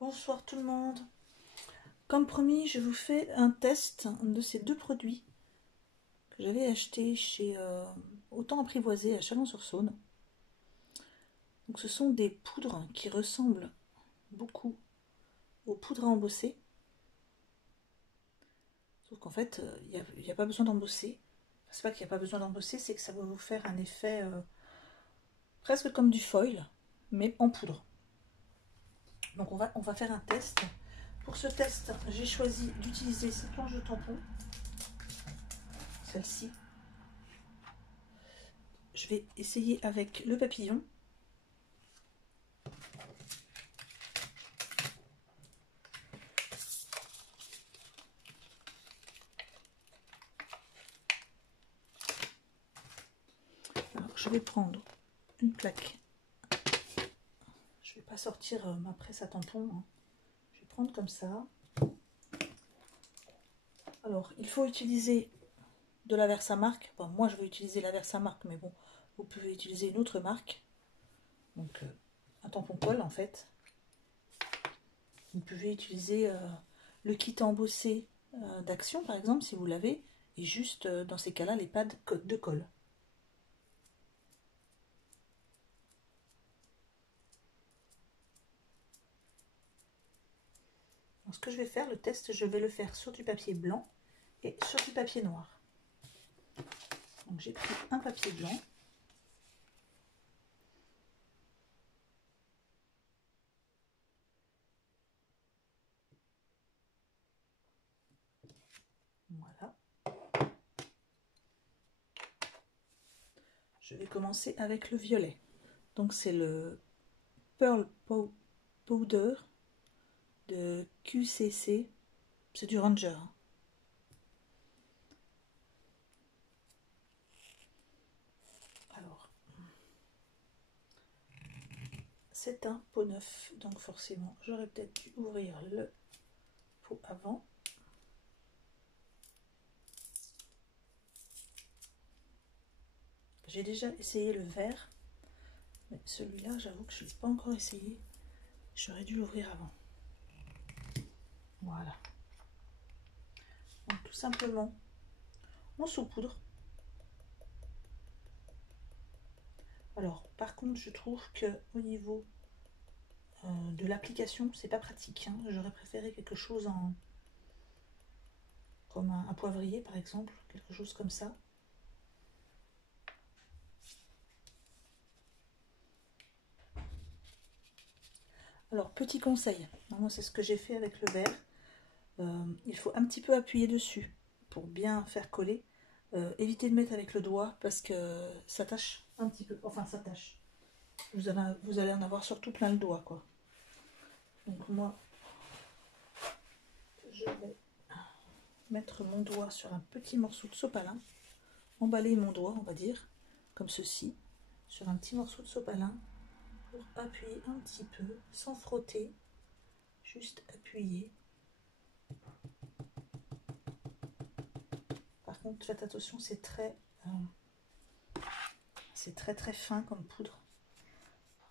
Bonsoir tout le monde. Comme promis, je vous fais un test de ces deux produits que j'avais achetés chez Autant Apprivoisé à Chalon-sur-Saône. Donc ce sont des poudres qui ressemblent beaucoup aux poudres à embosser. Sauf qu'en fait, il n'y a pas besoin d'embosser. C'est pas qu'il n'y a pas besoin d'embosser, c'est que ça va vous faire un effet presque comme du foil, mais en poudre. Donc on va faire un test. Pour ce test, j'ai choisi d'utiliser cette planche de tampon, celle-ci. Je vais essayer avec le papillon. Alors, je vais prendre une plaque. Je vais pas sortir ma presse à tampon, hein. Je vais prendre comme ça. Alors, il faut utiliser de la Versamark. Bon, moi, je vais utiliser la Versamark, mais bon, vous pouvez utiliser une autre marque. Donc, un tampon colle, en fait. Vous pouvez utiliser le kit embossé d'Action, par exemple, si vous l'avez. Et juste, dans ces cas-là, les pads de colle. Donc, ce que je vais faire, le test, je vais le faire sur du papier blanc et sur du papier noir. Donc j'ai pris un papier blanc. Voilà. Je vais commencer avec le violet. Donc c'est le Pearl Powder de QCC. C'est du Ranger. Alors, c'est un pot neuf, donc forcément, j'aurais peut-être dû ouvrir le pot avant. J'ai déjà essayé le vert, mais celui-là, j'avoue que je ne l'ai pas encore essayé. J'aurais dû l'ouvrir avant. Voilà. Donc tout simplement, on saupoudre. Alors, par contre, je trouve que au niveau de l'application, c'est pas pratique, hein. J'aurais préféré quelque chose en comme un poivrier par exemple, quelque chose comme ça. Alors, petit conseil, moi c'est ce que j'ai fait avec le verre. Il faut un petit peu appuyer dessus pour bien faire coller. Évitez de mettre avec le doigt parce que ça tâche un petit peu, enfin ça tâche. Vous allez en avoir surtout plein le doigt, quoi. Donc moi, je vais mettre mon doigt sur un petit morceau de sopalin, emballer mon doigt, on va dire, comme ceci, sur un petit morceau de sopalin, pour appuyer un petit peu, sans frotter, juste appuyer. Par contre, faites attention, c'est très fin comme poudre.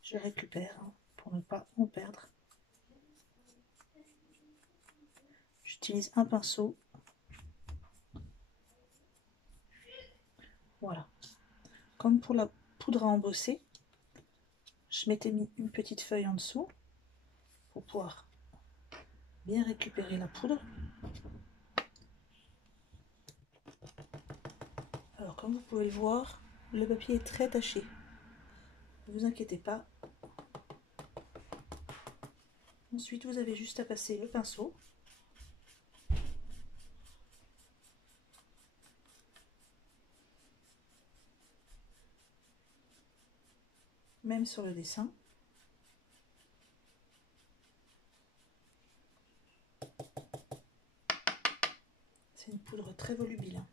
Je récupère hein, pour ne pas en perdre. J'utilise un pinceau. Voilà. Comme pour la poudre à embosser, je m'étais mis une petite feuille en dessous pour pouvoir bien récupérer la poudre. Alors comme vous pouvez le voir, le papier est très taché. Ne vous inquiétez pas. Ensuite, vous avez juste à passer le pinceau. Même sur le dessin. C'est une poudre très volubile.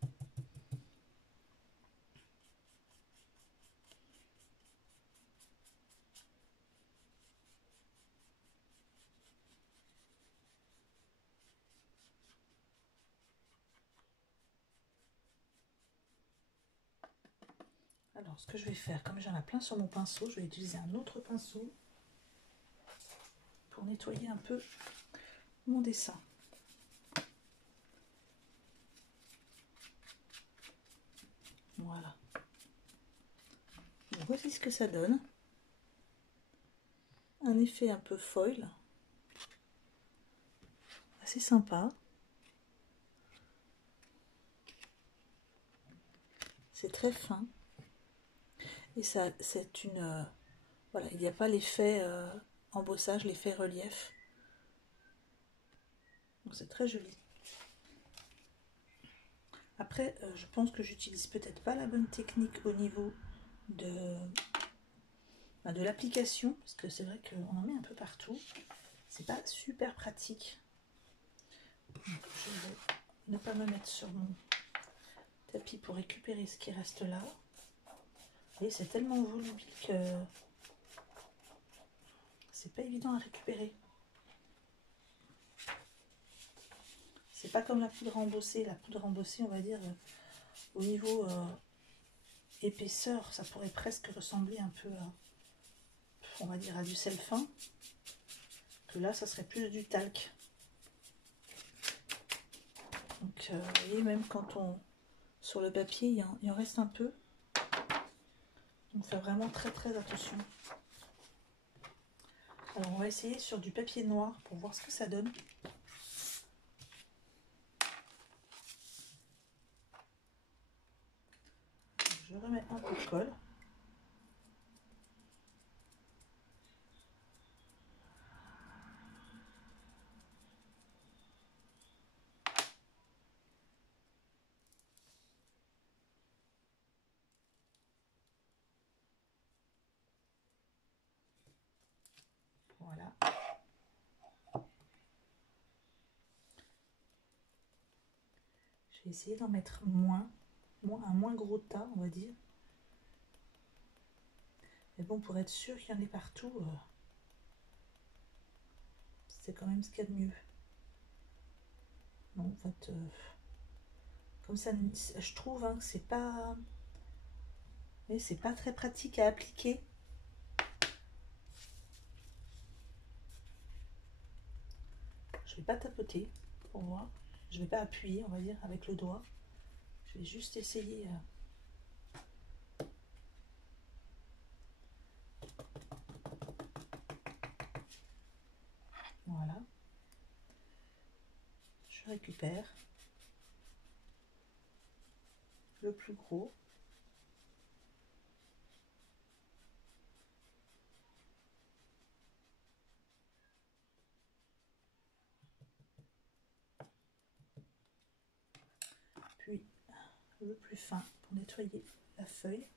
Alors, ce que je vais faire, comme j'en ai plein sur mon pinceau, je vais utiliser un autre pinceau pour nettoyer un peu mon dessin. Voilà. Donc, voici ce que ça donne. Un effet un peu foil. Assez sympa. C'est très fin. Et ça, c'est une... voilà, il n'y a pas l'effet embossage, l'effet relief. Donc c'est très joli. Après, je pense que j'utilise peut-être pas la bonne technique au niveau de l'application, parce que c'est vrai qu'on en met un peu partout. C'est pas super pratique. Donc je vais ne pas me mettre sur mon tapis pour récupérer ce qui reste là. Et c'est tellement volubile que c'est pas évident à récupérer. C'est pas comme la poudre embossée. La poudre embossée, on va dire, au niveau épaisseur, ça pourrait presque ressembler un peu à, on va dire, à du sel fin. Que là, ça serait plus du talc. Donc, vous voyez, même quand on... sur le papier, il en reste un peu. Donc, faire vraiment très très attention. Alors, on va essayer sur du papier noir pour voir ce que ça donne. Je remets un peu de colle. Voilà. Je vais essayer d'en mettre un moins gros tas, on va dire. Mais bon, pour être sûr qu'il y en ait partout, c'est quand même ce qu'il y a de mieux. Non, en fait, comme ça, je trouve que c'est pas... mais c'est pas très pratique à appliquer. Je vais pas tapoter pour voir. Je vais pas appuyer, on va dire, avec le doigt. Je vais juste essayer. Voilà. Je récupère le plus gros. Puis le plus fin pour nettoyer la feuille.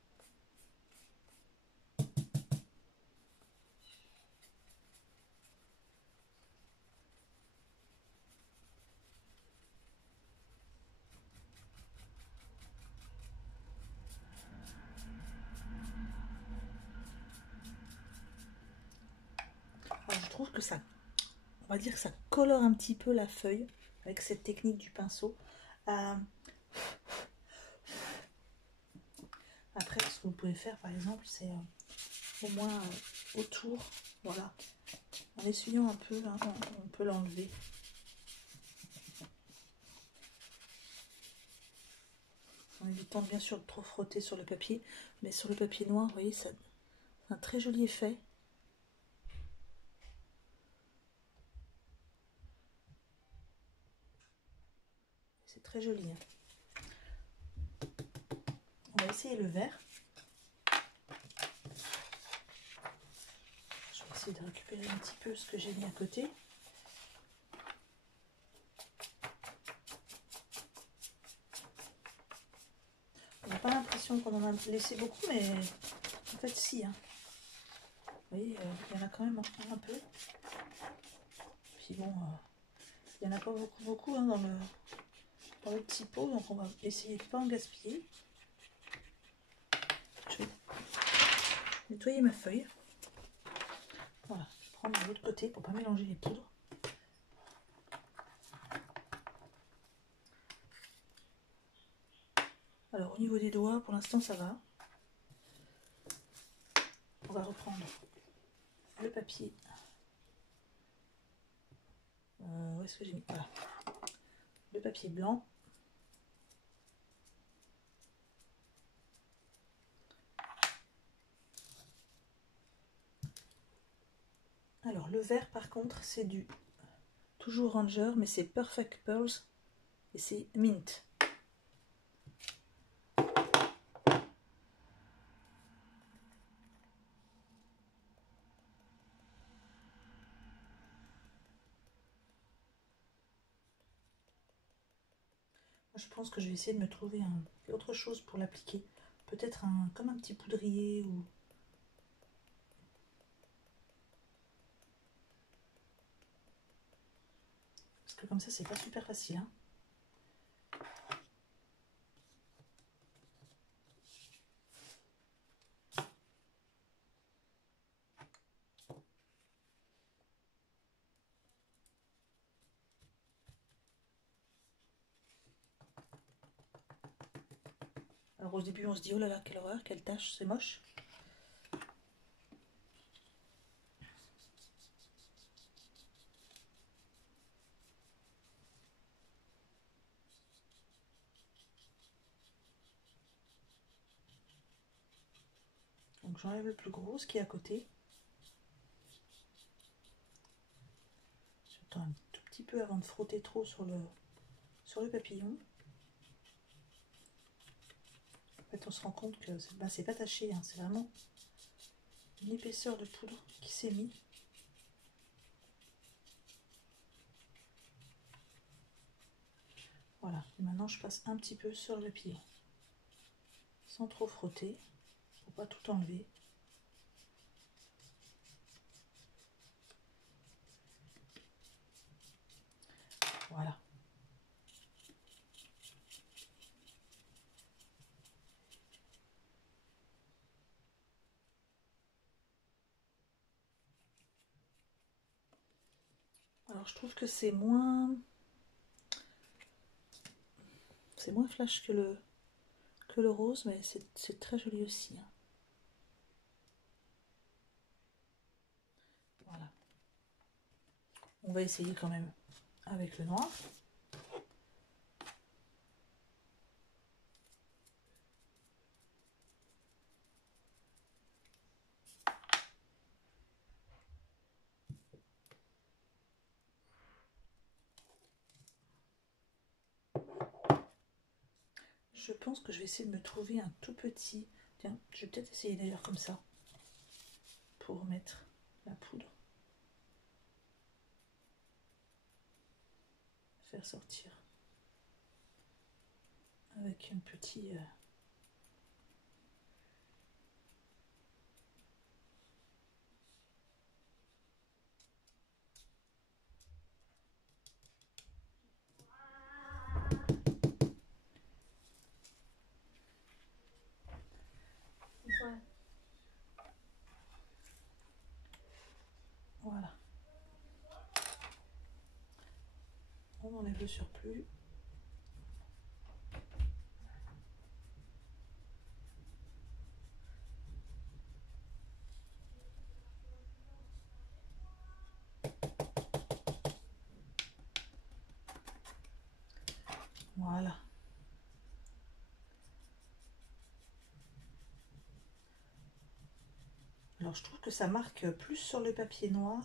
Alors, je trouve que ça, on va dire que ça colore un petit peu la feuille avec cette technique du pinceau. Après, ce que vous pouvez faire, par exemple, c'est au moins autour, voilà, en essuyant un peu, hein, on peut l'enlever. En évitant bien sûr de trop frotter sur le papier, mais sur le papier noir, vous voyez, ça a un très joli effet. C'est très joli. Hein. On va essayer le vert. Je vais essayer de récupérer un petit peu ce que j'ai mis à côté. On n'a pas l'impression qu'on en a laissé beaucoup, mais en fait si. Hein. Vous voyez, il y en a quand même un peu. Puis bon, il n'y en a pas beaucoup hein, dans le petit pot, donc on va essayer de ne pas en gaspiller. Je vais nettoyer ma feuille. Voilà, je prends de l'autre côté pour ne pas mélanger les poudres. Alors au niveau des doigts, pour l'instant ça va. On va reprendre le papier où est-ce que j'ai mis? Voilà. Le papier blanc. Alors le vert par contre c'est du toujours Ranger, mais c'est Perfect Pearls et c'est Mint. Je pense que je vais essayer de me trouver autre chose pour l'appliquer. Peut-être comme un petit poudrier ou... Parce que comme ça, c'est pas super facile. Hein. Alors au début, on se dit, oh là là, quelle horreur, quelle tache, c'est moche. Donc j'enlève le plus gros, ce qui est à côté. J'attends un tout petit peu avant de frotter trop sur le papillon. En fait, on se rend compte que c'est pas taché, hein, c'est vraiment une épaisseur de poudre qui s'est mise. Voilà, et maintenant je passe un petit peu sur le papillon, sans trop frotter, pour pas tout enlever. Voilà. Alors je trouve que c'est moins flash que le rose, mais c'est très joli aussi. Hein. Voilà. On va essayer quand même avec le noir. Je pense que je vais essayer de me trouver un tout petit... Tiens, je vais peut-être essayer d'ailleurs comme ça, pour mettre la poudre. Faire sortir avec un petit... Voilà. On enlève le surplus. Voilà. Alors je trouve que ça marque plus sur le papier noir,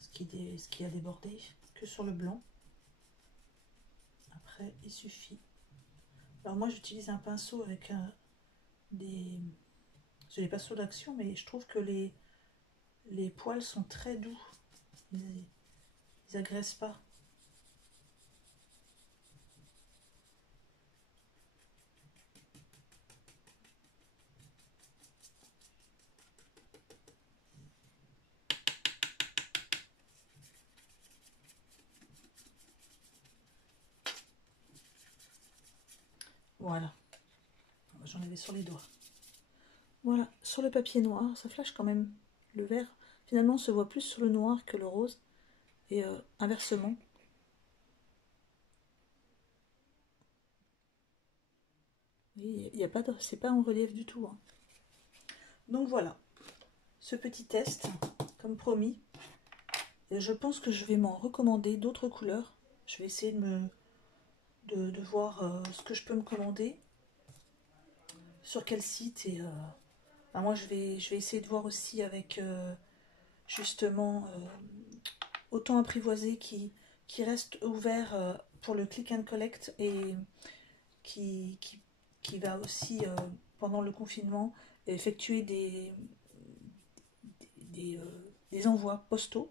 ce qui a débordé, que sur le blanc. Après, il suffit. Alors moi j'utilise un pinceau avec c'est les pinceaux d'action, mais je trouve que les poils sont très doux. Ils agressent pas. Voilà. J'en avais sur les doigts. Voilà, sur le papier noir, ça flash quand même. Le vert, finalement, se voit plus sur le noir que le rose. Et inversement. Oui, il y a pas de, c'est pas en relief du tout. Hein. Donc voilà, ce petit test, comme promis. Et je pense que je vais m'en recommander d'autres couleurs. Je vais essayer de voir ce que je peux me commander, sur quel site. Et moi, je vais essayer de voir aussi avec justement Autant Apprivoisé qui reste ouvert pour le click and collect et qui, qui, qui va aussi, pendant le confinement, effectuer des envois postaux.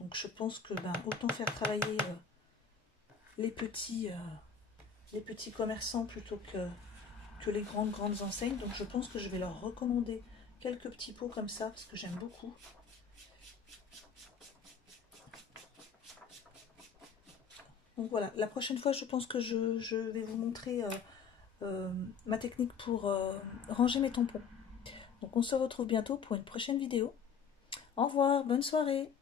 Donc je pense que autant faire travailler les petits commerçants plutôt que les grandes enseignes. Donc je pense que je vais leur recommander quelques petits pots comme ça parce que j'aime beaucoup. Donc voilà, la prochaine fois je pense que je vais vous montrer ma technique pour ranger mes tampons. Donc on se retrouve bientôt pour une prochaine vidéo. Au revoir, bonne soirée.